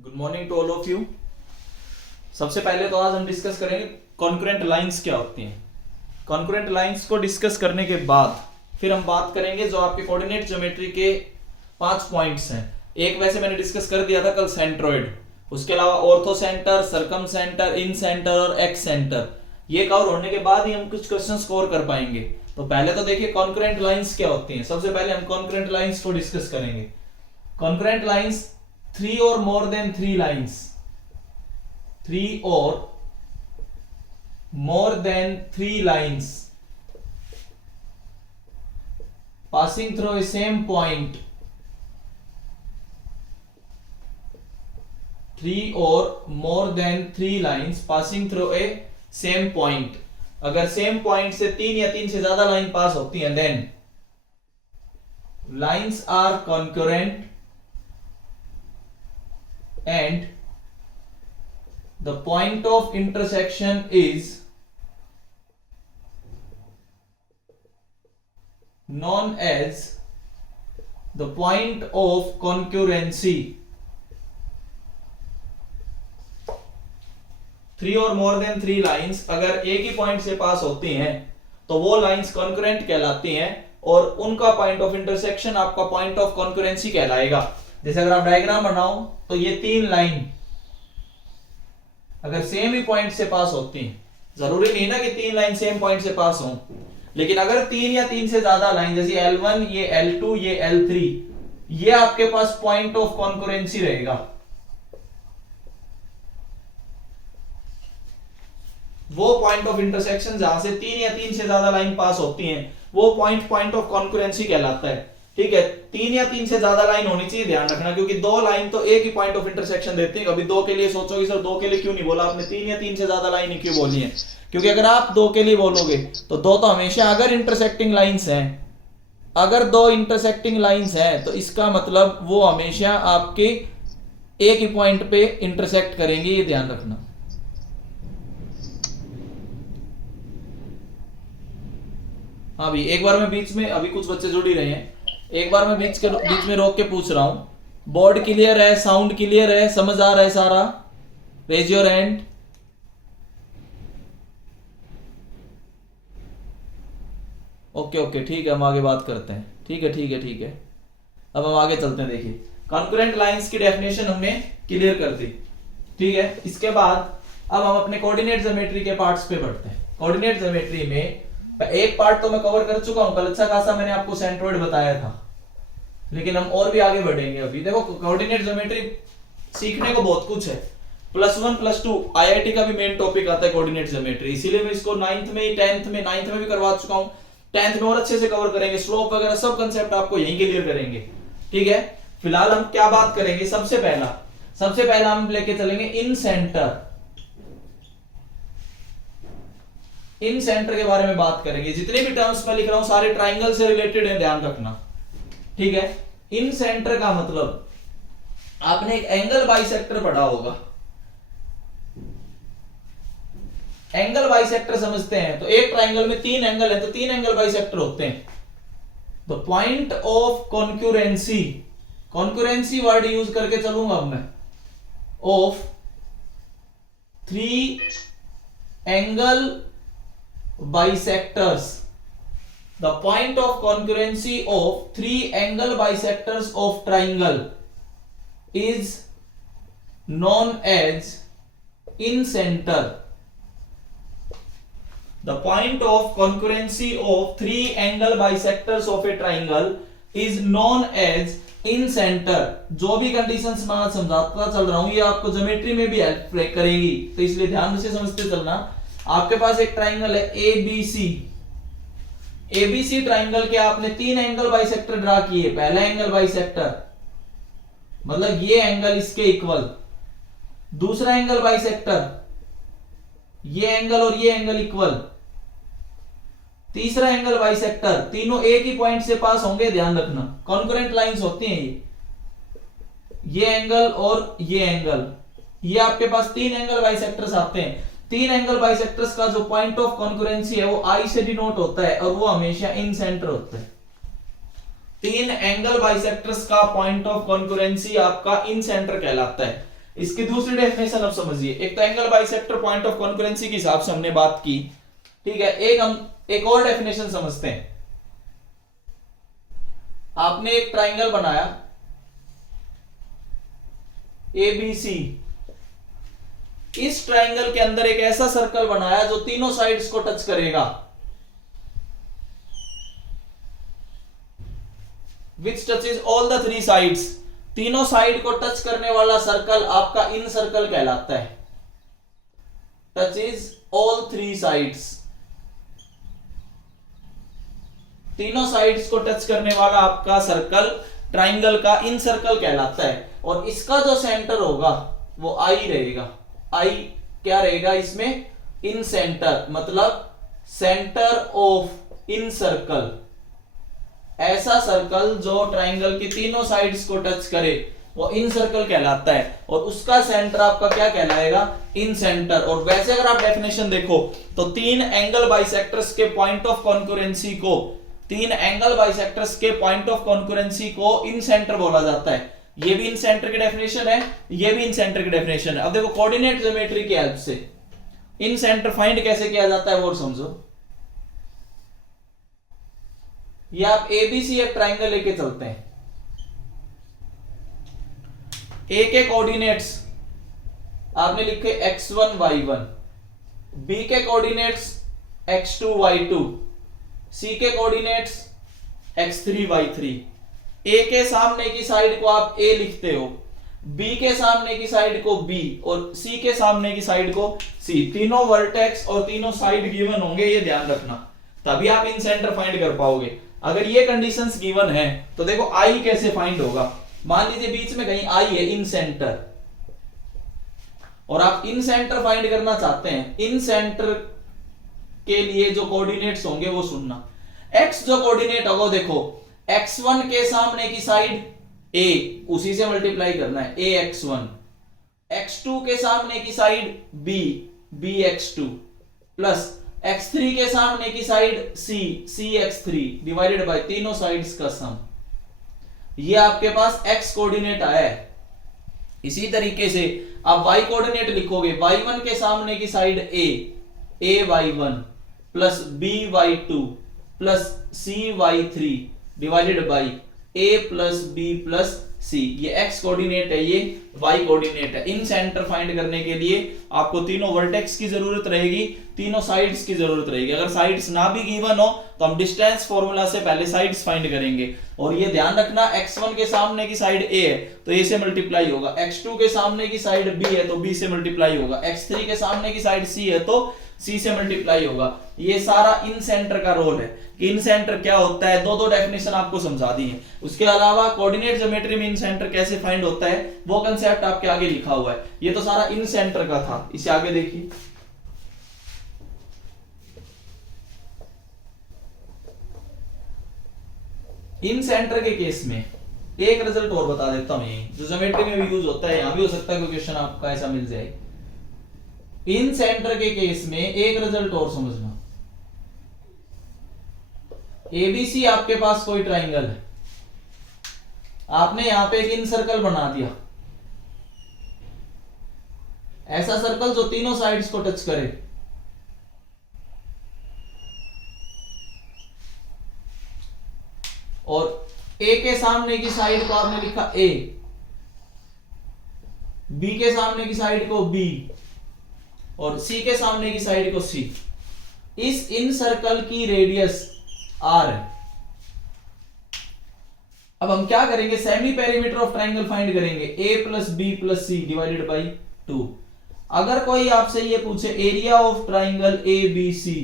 Good morning to all of you. सबसे पहले तो आज हम डिस्कस करेंगे कॉन्करेंट लाइंस क्या होती हैं। कॉन्करेंट लाइंस को डिस्कस करने के बाद फिर हम बात करेंगे जो आपके कोऑर्डिनेट ज्योमेट्री के 5 पॉइंट्स हैं। एक वैसे मैंने डिस्कस कर दिया था कल, सेंट्रोइड। उसके अलावा ऑर्थो सेंटर, सरकम सेंटर, इन सेंटर और एक्स सेंटर। ये कवर होने के बाद ही हम कुछ क्वेश्चन स्कोर कर पाएंगे। तो पहले तो देखिए कॉन्करेंट लाइंस क्या होती हैं। सबसे पहले हम कॉन्करेंट लाइंस को डिस्कस करेंगे। Concurrent lines 3 or more than 3 lines, 3 or more than 3 lines passing through a same point, 3 or more than 3 lines passing through a same point। अगर सेम पॉइंट से 3 या 3 से ज्यादा लाइन पास होती हैं then lines are concurrent and the point of intersection is known as the point of concurrency। 3 or more than 3 lines अगर एक ही पॉइंट से पास होती हैं तो वो लाइंस कॉन्करेंट कहलाती हैं और उनका पॉइंट ऑफ इंटरसेक्शन आपका पॉइंट ऑफ कॉन्करेंसी कहलाएगा। जैसे अगर आप डायग्राम बनाओ तो ये 3 लाइन अगर सेम ही पॉइंट से पास होती हैं, जरूरी नहीं ना कि 3 लाइन सेम पॉइंट से पास हो, लेकिन अगर 3 या 3 से ज्यादा लाइन जैसे L1, ये L2, ये L3, ये आपके पास पॉइंट ऑफ कॉन्करेंसी रहेगा। वो पॉइंट ऑफ इंटरसेक्शन जहां से 3 या 3 से ज्यादा लाइन पास होती हैं वो पॉइंट ऑफ कॉन्करेंसी कहलाता है। ठीक है, 3 या 3 से ज्यादा लाइन होनी चाहिए, ध्यान रखना, क्योंकि 2 लाइन तो एक ही पॉइंट ऑफ इंटरसेक्शन देते हैं। कभी 2 के लिए सोचोगे सर 2 के लिए क्यों नहीं बोला आपने, 3 या 3 से ज्यादा लाइन क्यों बोली है? क्योंकि अगर आप 2 के लिए बोलोगे तो 2 तो हमेशा अगर इंटरसेक्टिंग लाइंस हैं, अगर 2 इंटरसेक्टिंग लाइंस हैं तो इसका मतलब वो हमेशा आपके एक ही पॉइंट पे इंटरसेक्ट करेंगे, ये ध्यान रखना। हाँ भी एक बार मैं बीच में, अभी कुछ बच्चे जुड़ ही रहे हैं, एक बार मैं बीच में रोक के पूछ रहा हूं, बोर्ड क्लियर है, साउंड क्लियर है, समझ आ रहा है सारा? Raise your hand. Okay okay, ठीक है, हम आगे बात करते हैं। ठीक है ठीक है ठीक है, अब हम आगे चलते हैं। देखिए कॉन्करेंट लाइंस की डेफिनेशन हमने क्लियर कर दी। ठीक है, इसके बाद अब हम अपने कोऑर्डिनेट ज्योमेट्री के पार्ट्स पे बढ़ते हैं। कोऑर्डिनेट ज्योमेट्री में एक पार्ट तो मैं कवर कर चुका हूं, कल अच्छा खासा मैंने आपको सेंट्रोइड बताया था, लेकिन हम और भी आगे बढ़ेंगे। अभी देखो कोऑर्डिनेट ज्योमेट्री सीखने को बहुत कुछ है। +1 +2 आईआईटी का भी मेन टॉपिक आता है कोऑर्डिनेट ज्योमेट्री, इसीलिए मैं इसको 9th में, 10th में, 9th में भी करवा चुका हूं। 10th में और अच्छे से कवर करेंगे, स्लोप वगैरह सब कंसेप्ट आपको यहीं क्लियर करेंगे। ठीक है, फिलहाल हम क्या बात करेंगे? सबसे पहला हम लेके चलेंगे इन सेंटर। इन सेंटर के बारे में बात करेंगे। जितने भी टर्म्स मैं लिख रहा हूं सारे ट्राइंगल से रिलेटेड है, ध्यान रखना। ठीक है, इन सेंटर का मतलब आपने एक एंगल बाइसेक्टर पढ़ा होगा। एंगल बाइसेक्टर समझते हैं तो एक ट्राइंगल में 3 एंगल है तो 3 एंगल बाइसेक्टर होते हैं। तो point of concurrency, concurrency word use करके चलूंगा अब मैं, of 3 angle bisectors, the point of concurrency of 3 angle bisectors of triangle is known as incenter। the point of concurrency of 3 angle bisectors of a triangle is known as incenter। जो भी conditions मैं आज समझाता चल रहा हूं ये आपको ज्योमेट्री में भी हेल्प करेगी, तो इसलिए ध्यान से समझते चलना। आपके पास एक ट्राइंगल है एबीसी, एबीसी ट्राइंगल के आपने 3 एंगल बाइसेक्टर ड्रा किए। पहला एंगल बाइसेक्टर मतलब ये एंगल इसके इक्वल, दूसरा एंगल बाइसेक्टर ये एंगल और ये एंगल इक्वल, तीसरा एंगल बाइसेक्टर, तीनों एक ही पॉइंट से पास होंगे, ध्यान रखना। कॉन्करेंट लाइंस होती हैं ये एंगल और ये एंगल, ये आपके पास 3 एंगल बाइसेक्टर्स आते हैं। 3 एंगल बाइसेक्टर्स का जो पॉइंट ऑफ कॉन्करेंसी है वो आई से डिनोट होता है और वो हमेशा इन सेंटर होता है। 3 एंगल बाइसेक्टर्स का पॉइंट ऑफ कॉन्करेंसी आपका इन सेंटर कहलाता है। इसकी दूसरी डेफिनेशन अब समझिए। एक तो angle bisector point of concurrency के हिसाब से हमने बात की, ठीक है। एक और डेफिनेशन समझते हैं। आपने एक ट्राइंगल बनाया ABC, इस ट्राइंगल के अंदर एक ऐसा सर्कल बनाया जो तीनों साइड्स को टच करेगा, which touches all the three sides. तीनों साइड को टच करने वाला सर्कल आपका इन सर्कल कहलाता है, टचेज ऑल थ्री साइड्स। तीनों साइड्स को टच करने वाला आपका सर्कल ट्राइंगल का इन सर्कल कहलाता है। और इसका जो सेंटर होगा वो आई रहेगा। आई क्या रहेगा इसमें? इन सेंटर, मतलब सेंटर ऑफ इन सर्कल। ऐसा सर्कल जो ट्राइंगल की तीनों साइड्स को टच करे वो इन सर्कल कहलाता है, और उसका सेंटर आपका क्या कहलाएगा? इन सेंटर। और वैसे अगर आप डेफिनेशन देखो तो तीन एंगल बाइसेक्टर्स के पॉइंट ऑफ कॉन्करेंसी को, तीन एंगल बाइसेक्टर्स के पॉइंट ऑफ कॉन्करेंसी को इन सेंटर बोला जाता है। ये भी इन सेंटर की डेफिनेशन है, ये भी इन सेंटर की डेफिनेशन है। अब देखो कोऑर्डिनेट ज्योमेट्री की हेल्प से इन सेंटर फाइंड कैसे किया जाता है वो समझो। ये आप ABC एक ट्राइंगल लेके चलते हैं, A के कोऑर्डिनेट्स आपने लिखे x1 y1, B के कोऑर्डिनेट्स x2 y2, C के कोऑर्डिनेट्स x3 y3। A के सामने की साइड को आप A लिखते हो, B के सामने की साइड को B और C के सामने की साइड को C। तीनों वर्टेक्स और तीनों साइड गिवन होंगे, ये ध्यान रखना, तभी आप इन सेंटर फाइंड कर पाओगे। अगर ये कंडीशंस गिवन है तो देखो I कैसे फाइंड होगा। मान लीजिए बीच में कहीं I है, इन सेंटर, और आप इन सेंटर फाइंड करना चाहते हैं। इन सेंटर के लिए जो कोऑर्डिनेट्स होंगे वो सुनना। x जो कोऑर्डिनेट होगा देखो, x1 के सामने की साइड a, उसी से मल्टीप्लाई करना है, ax1। x2 के सामने की side b, bx2, plus x3 के सामने की side c, cx3 divided by तीनों साइड्स का सम। ये आपके पास x कोऑर्डिनेट आया है। इसी तरीके से आप y कोऑर्डिनेट लिखोगे, y1 के सामने की side a, ay1 plus by2 plus cy3 divided by a plus b plus c। ये x कोऑर्डिनेट है, ये y कोऑर्डिनेट है। इन सेंटर फाइंड करने के लिए आपको तीनों वर्टेक्स की जरूरत रहेगी, तीनों साइड्स की जरूरत रहेगी। अगर साइड्स ना भी गिवन हो तो हम डिस्टेंस फॉर्मूला से पहले साइड्स फाइंड करेंगे। और ये ध्यान रखना, x1 के सामने की साइड a है तो a से मल्टीप्लाई होगा, x2 के सामने की साइड b है तो b से मल्टीप्लाई होगा, x3 के सामने की साइड c है तो c से मल्टीप्लाई होगा। ये सारा इन सेंटर का रोल है कि इन सेंटर क्या होता है। दो डेफिनेशन आपको समझा दी है। उसके अलावा कोऑर्डिनेट ज्योमेट्री में इन सेंटर कैसे फाइंड होता है वो कंसेप्ट आपके आगे लिखा हुआ है। ये तो सारा इन सेंटर का था। इसे आगे देखिए, इन सेंटर के केस में एक रिजल्ट और बता देता हूं, ये जो ज्योमेट्री में भी यूज होता है, यहां भी हो सकता है कोई क्वेश्चन आपका ऐसा मिल जाए। इन सेंटर के केस में एक रिजल्ट और समझना। ABC आपके पास कोई ट्राइंगल है, आपने यहां पे एक इन सर्कल बना दिया, ऐसा सर्कल जो तीनों साइड्स को टच करे। और A के सामने की साइड को आपने लिखा A, B के सामने की साइड को B और C के सामने की साइड को C। इस इन सर्कल की रेडियस R है। अब हम क्या करेंगे, semi perimeter of triangle find करेंगे, A plus B plus C divided by 2। अगर कोई आपसे ये पूछे area of triangle ABC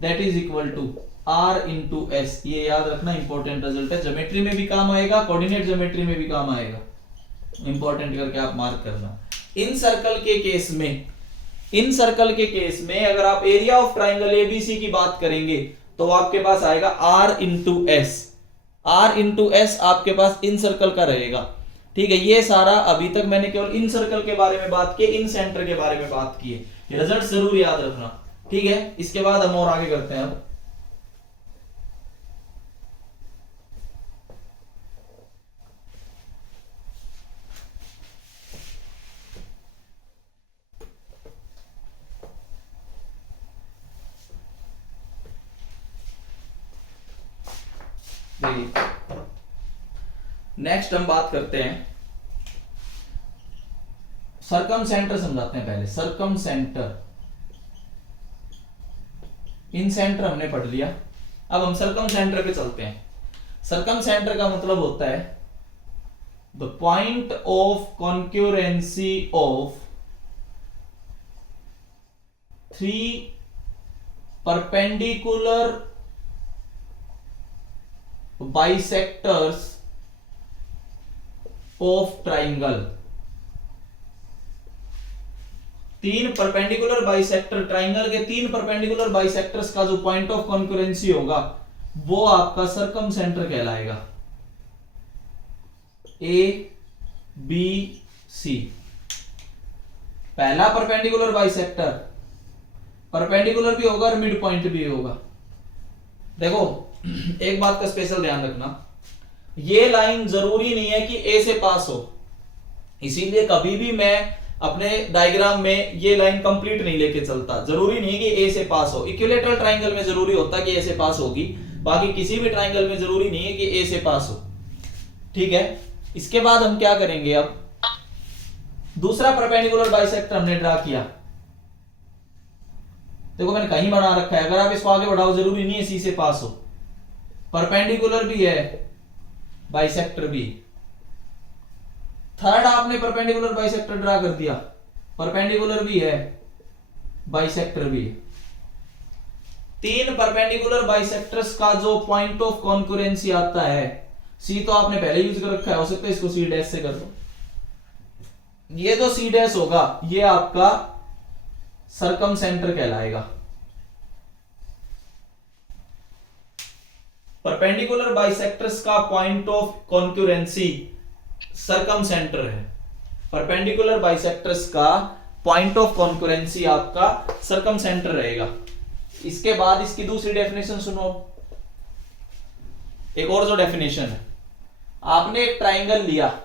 that is equal to R into S, ये याद रखना, इंपॉर्टेंट रिजल्ट है। ज्योमेट्री में भी काम आएगा, कोऑर्डिनेट ज्योमेट्री में भी काम आएगा, इंपॉर्टेंट करके आप मार्क करना। इन सर्कल के केस में, इन सर्कल के केस में अगर आप एरिया ऑफ ट्राइंगल ABC की बात करेंगे तो आपके पास आएगा R into S। R into S आपके पास इन सर्कल का रहेगा, ठीक है। ये सारा अभी तक मैंने केवल इन सर्कल के बारे में बात की, इन सेंटर के बारे में बात की है। रिजल्ट जरूर याद रखना, ठीक है। इसके बाद हम और आगे करते हैं। अब ये। नेक्स्ट हम बात करते हैं सरकम सेंटर, समझाते हैं पहले सरकम सेंटर। इन सेंटर हमने पढ़ लिया, अब हम सरकम सेंटर पे चलते हैं। सरकम सेंटर का मतलब होता है the point of concurrency of 3 perpendicular bisectors of triangle. 3 perpendicular bisector, triangle के 3 परपेंडिकुलर बाइसेक्टर्स का जो पॉइंट ऑफ कॉन्करेंसी होगा वो आपका सरकम सेंटर कहलाएगा। ए बी सी, पहला परपेंडिकुलर बाइसेक्टर परपेंडिकुलर भी होगा और मिड पॉइंट भी होगा। देखो एक बात का स्पेशल ध्यान रखना, ये लाइन जरूरी नहीं है कि ए से पास हो, इसीलिए कभी भी मैं अपने डायग्राम में ये लाइन कंप्लीट नहीं लेके चलता। जरूरी नहीं है कि ए से पास हो, इक्विलेटरल ट्राइंगल में जरूरी होता है कि ए से पास होगी, बाकी किसी भी ट्राइंगल में जरूरी नहीं है कि ए से पास हो। ठीक है, इसके बाद हम क्या करेंगे, अब दूसरा परपेंडिकुलर बाइसेक्टर हमने ड्रा किया। देखो मैंने कहीं बना रखा है, अगर आप इसको आगे बढ़ाओ जरूरी नहीं है सी से पास हो, परपेंडिकुलर भी है बाइसेक्टर भी। थर्ड आपने परपेंडिकुलर बाइसेक्टर ड्रा कर दिया, परपेंडिकुलर भी है बाइसेक्टर भी है। 3 परपेंडिकुलर बाइसेक्टर्स का जो पॉइंट ऑफ कॉन्करेंसी आता है, सी तो आपने पहले यूज कर रखा है, हो सकता है इसको सी डैश से कर दो। ये जो सी डैश होगा ये आपका सरकम सेंटर कहलाएगा। परपेंडिकुलर बाइसेक्टर्स का पॉइंट ऑफ कॉन्करेंसी सरकम सेंटर है। परपेंडिकुलर बाइसेक्टर्स का पॉइंट ऑफ कॉन्करेंसी आपका सरकम सेंटर रहेगा। इसके बाद इसकी दूसरी डेफिनेशन सुनो, एक और जो डेफिनेशन है, आपने एक ट्राइंगल लिया,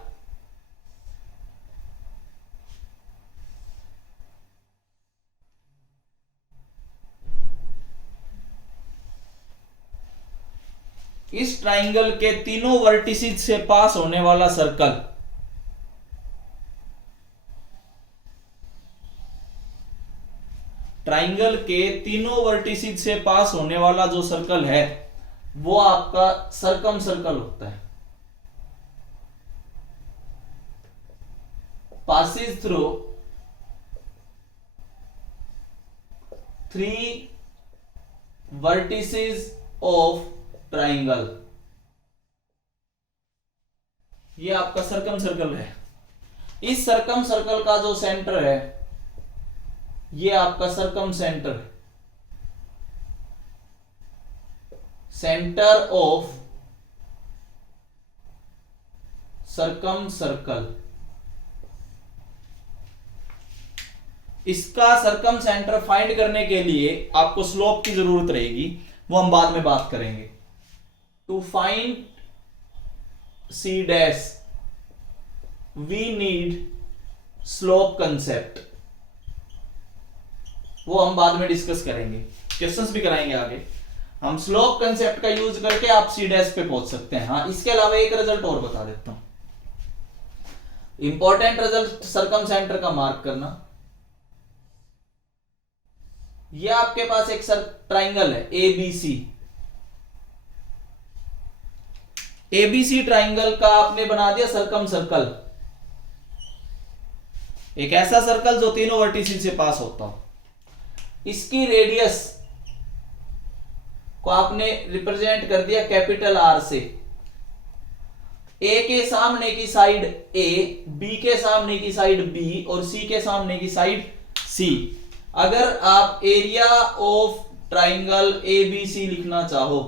इस ट्राइंगल के तीनों वर्टिसेस से पास होने वाला सर्कल ट्राइंगल के तीनों वर्टिसेस से पास होने वाला जो सर्कल है वो आपका सरकम सर्कल होता है। passes through 3 vertices of triangle, ये आपका सरकम सर्कल है। इस सरकम सर्कल का जो सेंटर है ये आपका सरकम सेंटर, सेंटर ऑफ सरकम सर्कल। इसका सरकम सेंटर फाइंड करने के लिए आपको स्लोप की जरूरत रहेगी, वो हम बाद में बात करेंगे। To find C dash we need slope concept, वो हम बाद में डिस्कस करेंगे, क्वेश्चंस भी कराएंगे आगे। हम स्लोप कंसेप्ट का यूज करके आप सी डैश पे पहुंच सकते हैं। हाँ, इसके अलावा एक रिजल्ट और बता देता हूं, इंपॉर्टेंट रिजल्ट सरकम सेंटर का मार्क करना। ये आपके पास एक ट्राइंगल है एबीसी, एबीसी ट्राइंगल का आपने बना दिया सरकम सर्कल, एक ऐसा सर्कल जो तीनों वर्टिसेस से पास होता हो। इसकी रेडियस को आपने रिप्रेजेंट कर दिया कैपिटल आर से। ए के सामने की साइड ए, बी के सामने की साइड बी और सी के सामने की साइड सी। अगर आप एरिया ऑफ ट्राइंगल एबीसी लिखना चाहो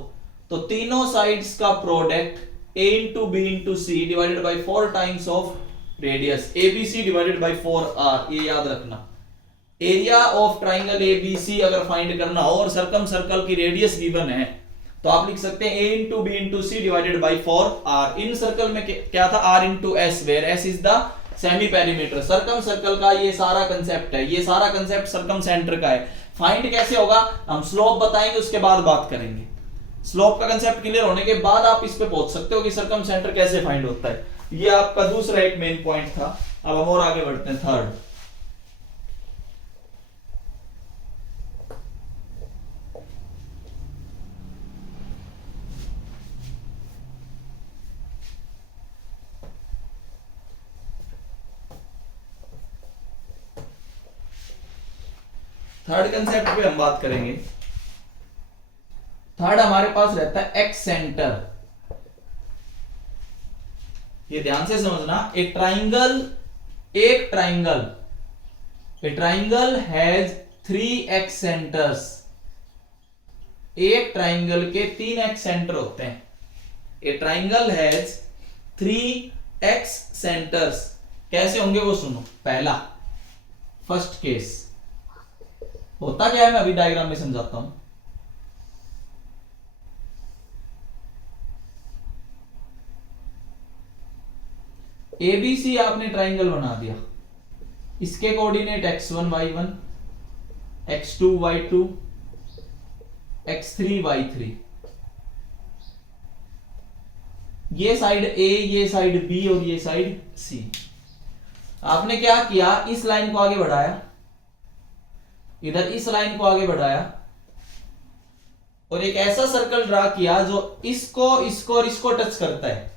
तो तीनों साइड्स का product a into B into C divided by 4 times of radius ABC divided by 4r, ये याद रखना। एरिया ऑफ ट्राइंगल एबीसी अगर फाइंड करना हो और सरकम सर्कल की रेडियस गिवन है तो आप लिख सकते हैं a into B into C divided by 4r। Incircle में क्या था, r into S, where s is the semi perimeter. Circumcircle का ये सारा कंसेप्ट है, ये सारा कंसेप्ट सरकम सेंटर का है। फाइंड कैसे होगा हम स्लोप बताएंगे, उसके बाद बात करेंगे। स्लोप का कंसेप्ट क्लियर होने के बाद आप इस पे पहुंच सकते हो कि सरकम सेंटर कैसे फाइंड होता है। ये आपका दूसरा एक मेन पॉइंट था। अब हम और आगे बढ़ते हैं, थर्ड। थर्ड कंसेप्ट पे हम बात करेंगे। थर्ड हमारे पास रहता है एक्स सेंटर। ये ध्यान से समझना, एक ट्राइंगल हैज 3 एक्स सेंटर्स। एक ट्राइंगल के 3 एक्स सेंटर होते हैं। ए ट्राइंगल हैज 3 एक्स सेंटर्स। कैसे होंगे वो सुनो। पहला, फर्स्ट केस होता क्या है, मैं अभी डायग्राम में समझाता हूं। एबीसी आपने ट्राइंगल बना दिया। इसके coordinate x1 y1, x2 y2, x3 y3। ये साइड A, ये साइड B और ये साइड C। आपने क्या किया, इस लाइन को आगे बढ़ाया, इधर इस लाइन को आगे बढ़ाया और एक ऐसा सर्कल ड्रा किया जो इसको और इसको टच करता है।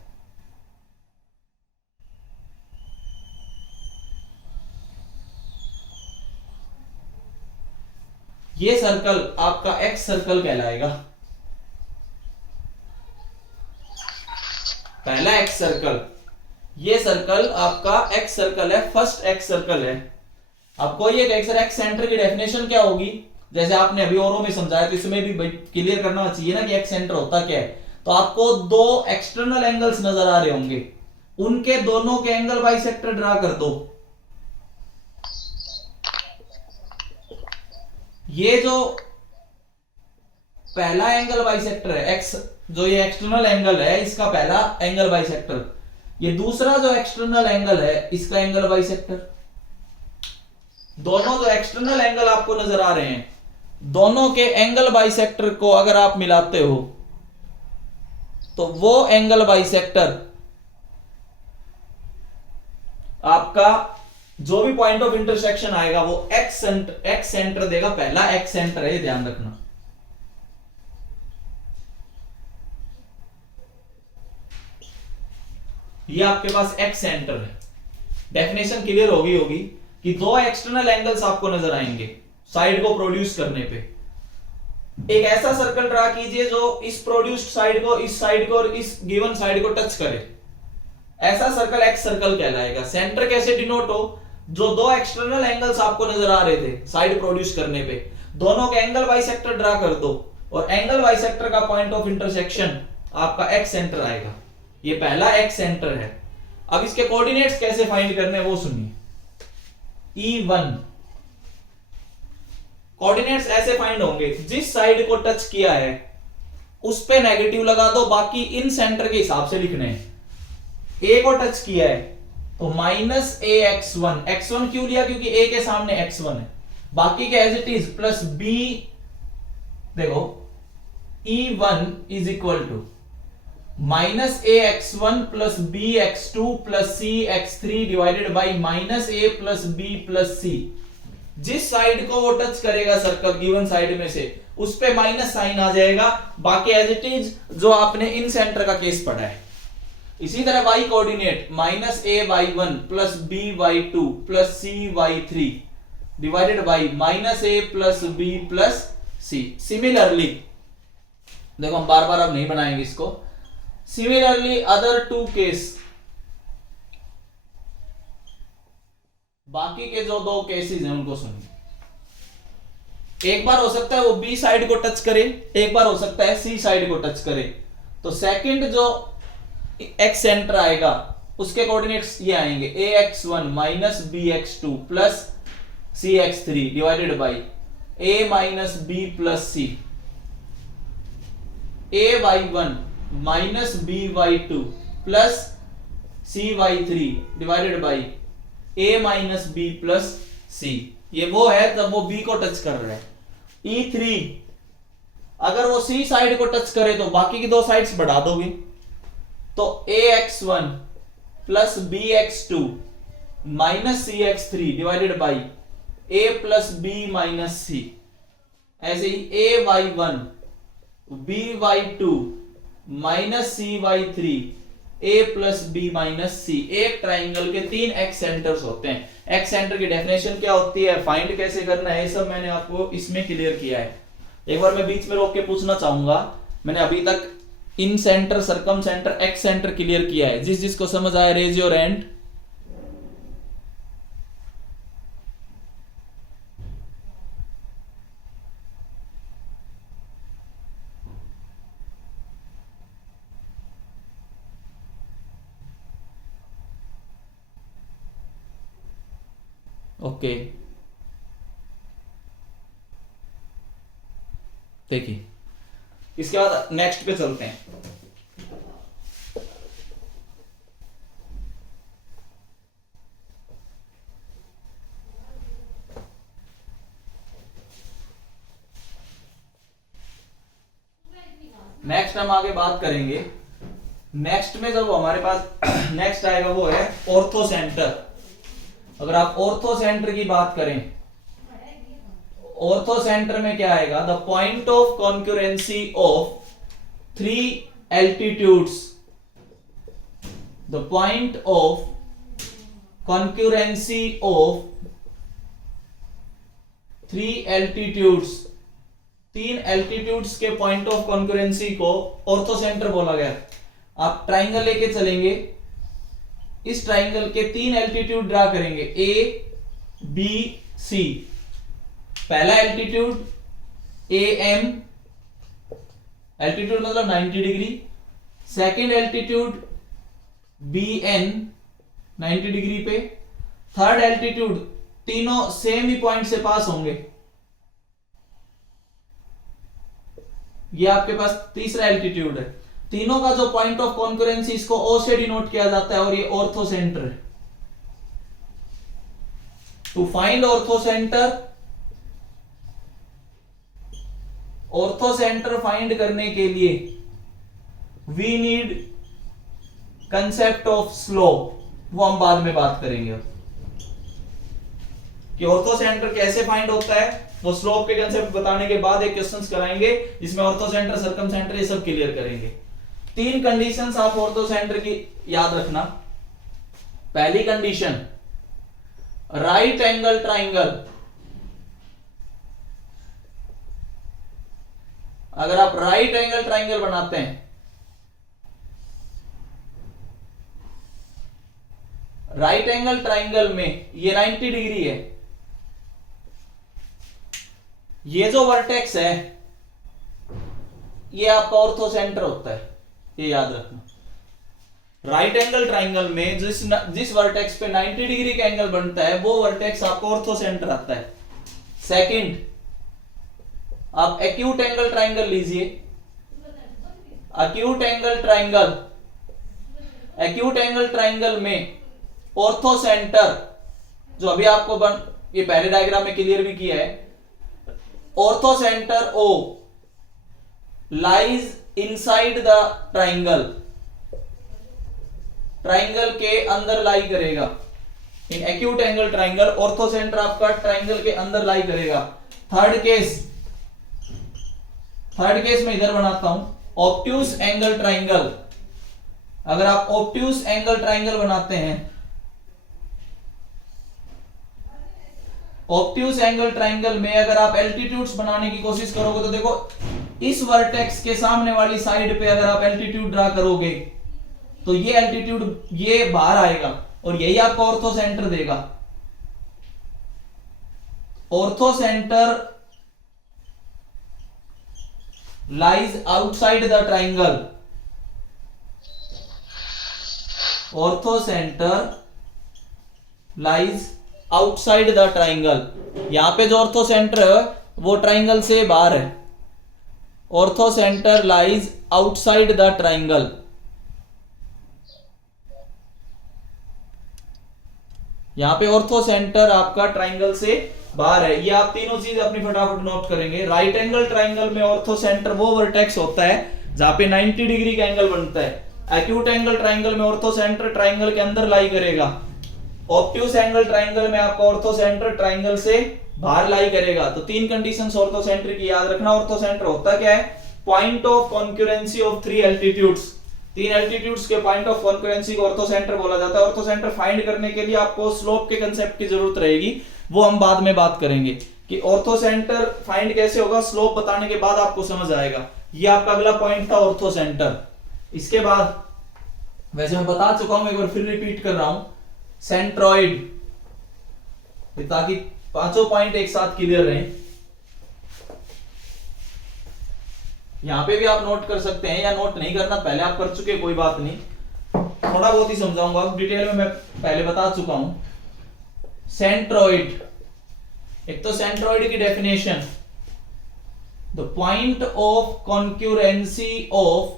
ये सर्कल आपका एक्स सर्कल कहलाएगा। पहला एक्स सर्कल, ये सर्कल आपका एक्स सर्कल है, फर्स्ट एक्स सर्कल है। आपको ये एक्स सेंटर की डेफिनेशन क्या होगी, जैसे आपने अभी औरों में समझाया, तो इसमें भी क्लियर करना चाहिए ना कि एक्स सेंटर होता क्या है। तो आपको 2 एक्सटर्नल एंगल्स नजर आ रहे होंगे, उनके दोनों के एंगल बाइसेक्टर ड्रा कर दो। ये जो पहला एंगल बाइसेक्टर है एक्स, जो ये एक्सटर्नल एंगल है, इसका पहला एंगल बाइसेक्टर। ये दूसरा जो एक्सटर्नल एंगल है, इसका एंगल बाइसेक्टर। दोनों जो एक्सटर्नल एंगल आपको नजर आ रहे हैं, दोनों के एंगल बाइसेक्टर को अगर आप मिलाते हो तो वो एंगल बाइसेक्टर आपका जो भी पॉइंट ऑफ इंटरसेक्शन आएगा वो एक्स सेंटर देगा। पहला एक्स सेंटर है, ध्यान रखना। ये आपके पास एक्स सेंटर है। डेफिनेशन क्लियर होगी कि 2 एक्सटर्नल एंगल्स आपको नजर आएंगे साइड को प्रोड्यूस करने पे। एक ऐसा सर्कल ड्रा कीजिए जो इस प्रोड्यूस्ड साइड को, इस साइड को और इस गिवन साइड को टच करे। ऐसा सर्कल एक्स सर्कल कहलाएगा। सेंटर कैसे डिनोट हो, जो 2 एक्सटर्नल एंगल्स आपको नजर आ रहे थे साइड प्रोड्यूस करने पे, दोनों के एंगल बाइसेक्टर ड्रा कर दो और एंगल बाइसेक्टर का पॉइंट ऑफ इंटरसेक्शन आपका एक्स सेंटर आएगा। ये पहला एक्स सेंटर है। अब इसके कोऑर्डिनेट्स कैसे फाइंड करने वो सुनिए। E1 कोऑर्डिनेट्स ऐसे फाइंड होंगे, जिस साइड को टच किया है उस पे नेगेटिव लगा दो, बाकी इन सेंटर के हिसाब से लिखने हैं। ए को टच किया है तो -ax1। x1 क्यों लिया, क्योंकि a के सामने x1 है। बाकी के as it is plus b। देखो E1 is equal to -ax1 plus bx2 plus cx3 divided by -a plus b plus c। जिस साइड को वो टच करेगा सर्कल गिवन साइड में से, उस पे माइनस साइन आ जाएगा। बाकी एज इट इज जो आपने इन सेंटर का केस पढ़ा है। इसी तरह y coordinate -a(y1) plus b(y2) plus c(y3) divided by -a plus b plus c। Similarly देखो, हम बार बार अब नहीं बनाएंगे इसको। सिमिलरली अदर 2 केस, बाकी के जो 2 केसेस हैं उनको सुनिए। एक बार हो सकता है वो बी साइड को टच करे, एक बार हो सकता है सी साइड को टच करे। तो सेकंड जो एक्स सेंटर आएगा उसके कोऑर्डिनेट्स ये आएंगे ax1 minus bx2 plus cx3 divided by a minus b plus c। ay1 minus by2 plus cy3 divided by a minus b plus c। ये वो है तब वो b को टच कर रहा है। E3 अगर वो सी साइड को टच करे तो बाकी की दो साइड्स बढ़ा दोगे, तो ax1 plus bx2 minus cx3 divided by a plus b minus c। ऐसे ही ay1 by2 minus cy3 a plus B minus C. एक ट्राइंगल के 3 एक्स सेंटर्स होते हैं। एक्स सेंटर की डेफिनेशन क्या होती है, फाइंड कैसे करना है, ये सब मैंने आपको इसमें क्लियर किया है। एक बार मैं बीच में रोक के पूछना चाहूंगा, मैंने अभी तक incentre, circumcentre, excentre clear किया है। जिस जिसको समझ आया रेज योर हैंड। ओके, देखिए इसके बाद नेक्स्ट पे चलते हैं। नेक्स्ट हम आगे बात करेंगे। नेक्स्ट में जब हमारे पास नेक्स्ट आएगा वो है ऑर्थो सेंटर। अगर आप ऑर्थो सेंटर की बात करें, ऑर्थो सेंटर में क्या आएगा, the point of concurrency of 3 altitudes, the point of concurrency of 3 altitudes, 3 altitudes के पॉइंट ऑफ कॉन्क्यूरेंसी को ऑर्थो सेंटर बोला गया। आप ट्राइंगल लेके चलेंगे, इस ट्राइंगल के 3 एल्टीट्यूड ड्रा करेंगे, ए बी सी। पहला एल्टीट्यूड ए एम, एल्टीट्यूड मतलब 90 degree. Second altitude B N 90 degree पे। थर्ड एल्टीट्यूड, तीनों सेम ही पॉइंट से पास होंगे। ये आपके पास तीसरा एल्टीट्यूड है। तीनों का जो पॉइंट ऑफ कॉन्करेंसी, इसको ओ से डिनोट किया जाता है, और ये ऑर्थो सेंटर है। To find orthocentre, orthocentre find करने के लिए we need concept of slope. वो हम बाद में बात करेंगे कि ऑर्थो सेंटर कैसे फाइंड होता है। वो स्लोप के कंसेप्ट बताने के बाद एक क्वेश्चंस कराएंगे जिसमें ऑर्थो सेंटर, सर्कम सेंटर, ये सब क्लियर करेंगे। 3 कंडीशंस आप ऑर्थो सेंटर की याद रखना। पहली कंडीशन, राइट एंगल ट्राइंगल। अगर आप राइट एंगल ट्राइंगल बनाते हैं, राइट एंगल ट्राइंगल में ये 90 डिग्री है, ये जो वर्टेक्स है ये आपका ऑर्थो सेंटर होता है, ये याद रखना। राइट एंगल ट्राइंगल में जिस वर्टेक्स पे 90 डिग्री का एंगल बनता है वो वर्टेक्स आपका ऑर्थो सेंटर आता है। सेकंड, आप एक्यूट एंगल ट्राइंगल लीजिए। Acute angle triangle, acute angle triangle में ऑर्थो सेंटर, जो अभी आपको ये पहले डायग्राम में क्लियर भी किया है, orthocentre O lies inside the triangle, triangle के अंदर लाई करेगा। In acute angle triangle orthocentre आपका ट्राइंगल के अंदर लाई करेगा। थर्ड केस में इधर बनाता हूं, ऑब्ट्यूज एंगल ट्राइंगल। अगर आप ऑब्ट्यूज एंगल ट्राइंगल बनाते हैं, ऑब्ट्यूज एंगल ट्राइंगल में अगर आप एल्टीट्यूड्स बनाने की कोशिश करोगे तो देखो इस वर्टेक्स के सामने वाली साइड पे अगर आप एल्टीट्यूड ड्रा करोगे तो ये एल्टीट्यूड ये बाहर आएगा और यही आपको ऑर्थो सेंटर देगा। Ortho centre lies outside the triangle, ortho centre lies outside the triangle. यहां पे जो ऑर्थो सेंटर है वो ट्राइंगल से बाहर है। Ortho centre lies outside the triangle. यहां पे ऑर्थो सेंटर आपका ट्राइंगल से बाहर है। ये आप तीनों चीज अपनी फटाफट नोट करेंगे। राइट एंगल ट्राइंगल में ऑर्थो सेंटर वो वर्टेक्स होता है जहां पे 90 डिग्री का एंगल बनता है। एक्यूट एंगल ट्राइंगल में ऑर्थो सेंटर ट्राइंगल के अंदर लाई करेगा। ऑब्ट्यूस एंगल ट्राइंगल में आपका ऑर्थो सेंटर ट्राइंगल से बाहर लाई करेगा। तो तीन कंडीशंस ऑर्थो सेंटर की याद रखना। ऑर्थो सेंटर होता क्या है? Point of concurrency of 3 altitudes. 3 altitudes के पॉइंट ऑफ कॉन्करेंसी को ऑर्थो सेंटर बोला जाता है। ऑर्थो सेंटर फाइंड करने के लिए आपको स्लोप के कंसेप्ट की जरूरत रहेगी, वो हम बाद में बात करेंगे कि ऑर्थो सेंटर फाइंड कैसे होगा। स्लोप बताने के बाद आपको समझ आएगा। ये आपका अगला पॉइंट था ऑर्थो सेंटर। इसके बाद वैसे मैं बता चुका हूं, एक बार फिर रिपीट कर रहा हूं, सेंट्रॉइड, ताकि पांचों पॉइंट एक साथ क्लियर रहें। यहां पे भी आप नोट कर सकते हैं या नोट नहीं करना, पहले आप कर चुके, कोई बात नहीं, थोड़ा बहुत ही समझाऊंगा, डिटेल में मैं पहले बता चुका हूं। सेंट्रॉइड, एक तो सेंट्रॉइड की definition, the point of concurrency of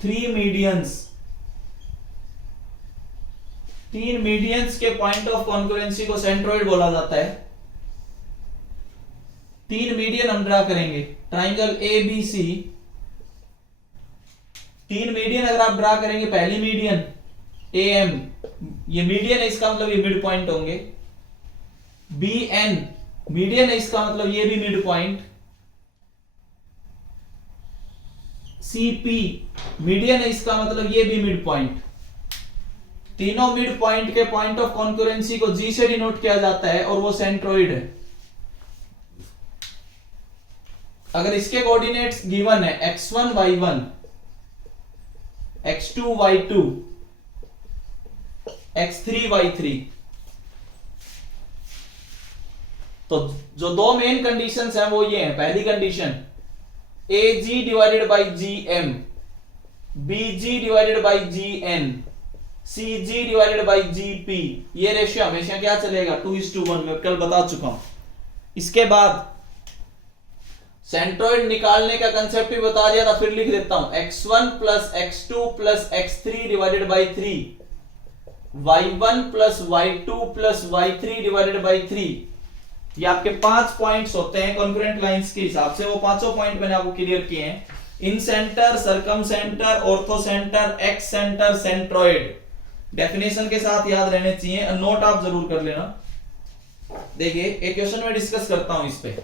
3 medians. 3 medians के पॉइंट ऑफ कॉन्क्यूरेंसी को सेंट्रॉइड बोला जाता है। 3 मीडियन हम ड्रा करेंगे, triangle A B C. 3 median अगर आप ड्रा करेंगे, पहली मीडियन ए एम, ये मीडियन है, इसका मतलब ये मिड पॉइंट होंगे। बी एन मीडियन है, इसका मतलब ये भी mid point. C P median है, इसका मतलब ये भी मिड पॉइंट। तीनों मिड पॉइंट के पॉइंट ऑफ कॉन्करेंसी को जी से डिनोट किया जाता है और वो सेंट्रोइड है। अगर इसके कोऑर्डिनेट्स गिवन है x1 y1, x2 y2, x3 y3, तो जो दो मेन कंडीशंस हैं वो ये हैं। पहली condition AG divided by GM, BG divided by GN, CG divided by GP, ये रेशियो हमेशा क्या चलेगा? 2:1, मैं कल बता चुका हूं। इसके बाद सेंट्रॉइड निकालने का कंसेप्ट भी बता दिया था, फिर लिख देता हूं, x1 plus x2 plus x3 divided by 3, y1 plus y2 plus y3 divided by 3। ये आपके 5 पॉइंट्स होते हैं कॉन्करेंट लाइंस के हिसाब से। वो पांचों पॉइंट मैंने आपको क्लियर किए हैं। Incentre, circumcentre, orthocentre, excentre, centroid, definition के साथ याद रहने चाहिए। नोट आप जरूर कर लेना। देखिए एक क्वेश्चन में डिस्कस करता हूं इस पे।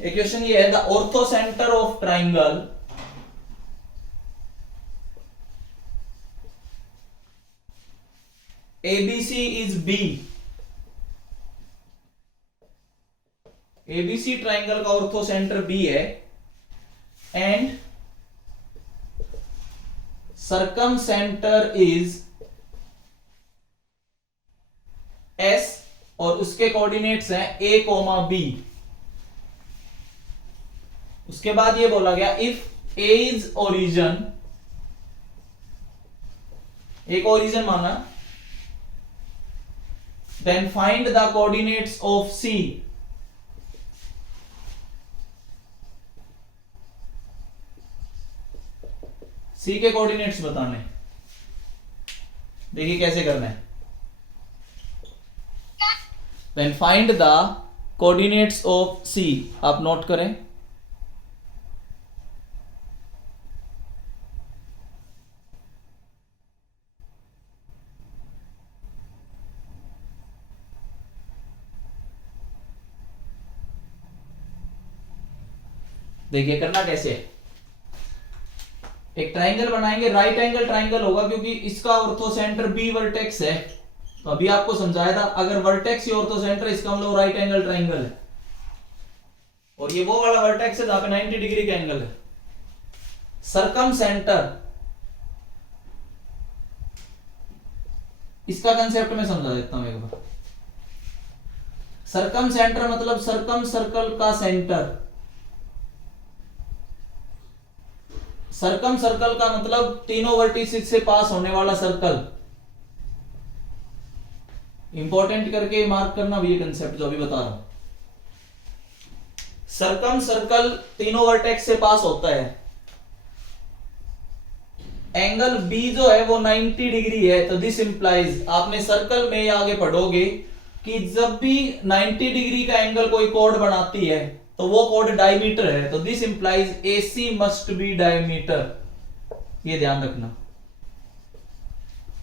एक क्वेश्चन ये है, the ortho centre of triangle ABC is B। ABC triangle का ऑर्थो सेंटर B है and circum centre is S और उसके कोऑर्डिनेट्स हैं A, B। उसके बाद ये बोला गया इफ A इज ओरिजिन, एक ओरिजिन माना, then find the coordinates of C। C के कोऑर्डिनेट्स बताने, देखिए कैसे करना है। Then find the coordinates of C, आप नोट करें। देखिए करना कैसे, एक ट्राइंगल बनाएंगे, राइट एंगल ट्राइंगल होगा क्योंकि इसका ऑर्थो सेंटर बी वर्टेक्स है। तो अभी आपको समझाया था, अगर वर्टेक्स ही ऑर्थो सेंटर, इसका मतलब राइट एंगल ट्राइंगल है। और ये वो वाला वर्टेक्स है जहां पे 90 डिग्री का एंगल है। सर्कम सेंटर, इसका कंसेप्ट मैं समझा देता हूं एक बार। सर्कम सेंटर मतलब सर्कम सर्कल का सेंटर। सर्कम सर्कल का मतलब तीनों वर्टिसेस से पास होने वाला सर्कल। इंपॉर्टेंट करके मार्क करना भी ये कंसेप्ट जो अभी बता रहा हूं। सर्कम सर्कल तीनों वर्टेक्स से पास होता है, एंगल बी जो है वो 90 डिग्री है, तो दिस इंप्लाइज, आपने सर्कल में आगे पढ़ोगे कि जब भी 90 डिग्री का एंगल कोई कोड बनाती है तो वो कोड डायमीटर है, तो this implies AC must be diameter, ये ध्यान रखना,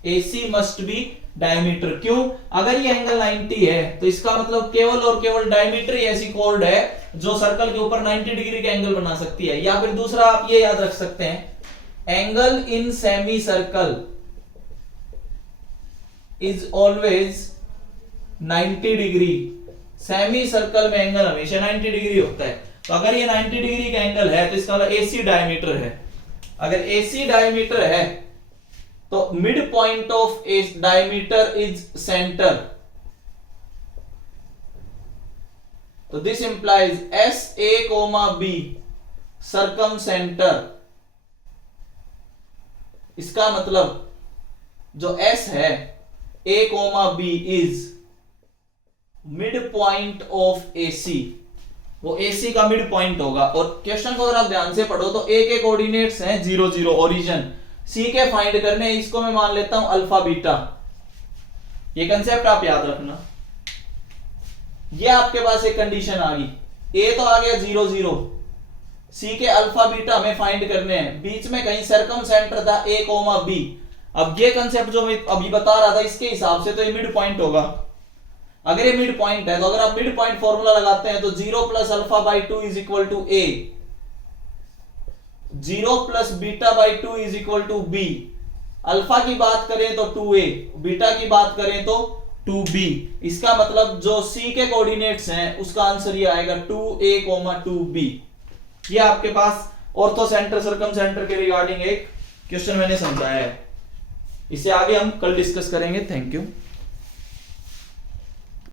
AC मस्ट बी डायमीटर। क्यों? अगर ये एंगल 90 है तो इसका मतलब केवल और केवल डायमीटर ही ऐसी कोड है जो सर्कल के ऊपर 90 डिग्री का एंगल बना सकती है। या फिर दूसरा आप ये याद रख सकते हैं, angle in semi circle is always 90 degree, semi circle में एंगल हमेशा 90 डिग्री होता है। तो अगर ये 90 डिग्री का एंगल है तो इसका मतलब AC डायमीटर है। अगर AC डायमीटर है तो mid point of diameter is centre, तो this implies SA, B circumcentre. इसका मतलब जो S है A, B is mid point of AC, वो AC का मिड पॉइंट होगा। और क्वेश्चन को अगर आप ध्यान से पढ़ो तो A के कोऑर्डिनेट्स हैं 0 0 ओरिजिन, C के फाइंड करने, इसको मैं मान लेता हूं अल्फा बीटा। ये कंसेप्ट आप याद रखना। ये आपके पास एक कंडीशन आ गई, A तो आ गया 0 0, C के अल्फा बीटा हमें फाइंड करने हैं, बीच में कहीं सर्कम सेंटर था A, B। अब ये कंसेप्ट जो मैं अभी बता रहा था इसके हिसाब से तो ये मिड पॉइंट होगा। अगर ये मिड पॉइंट है तो अगर आप मिड पॉइंट फॉर्मूला लगाते हैं तो 0 plus alpha by 2 is equal to A, 0 plus beta by 2 is equal to B। Alpha की बात करें तो 2A, बीटा की बात करें तो 2B। इसका मतलब जो C के कोऑर्डिनेट्स हैं उसका आंसर ये आएगा 2A, 2B। ये आपके पास ऑर्थो सेंटर सर्कम सेंटर के रिगार्डिंग एक क्वेश्चन मैंने समझाया है। इसे आगे हम कल डिस्कस करेंगे। Thank you.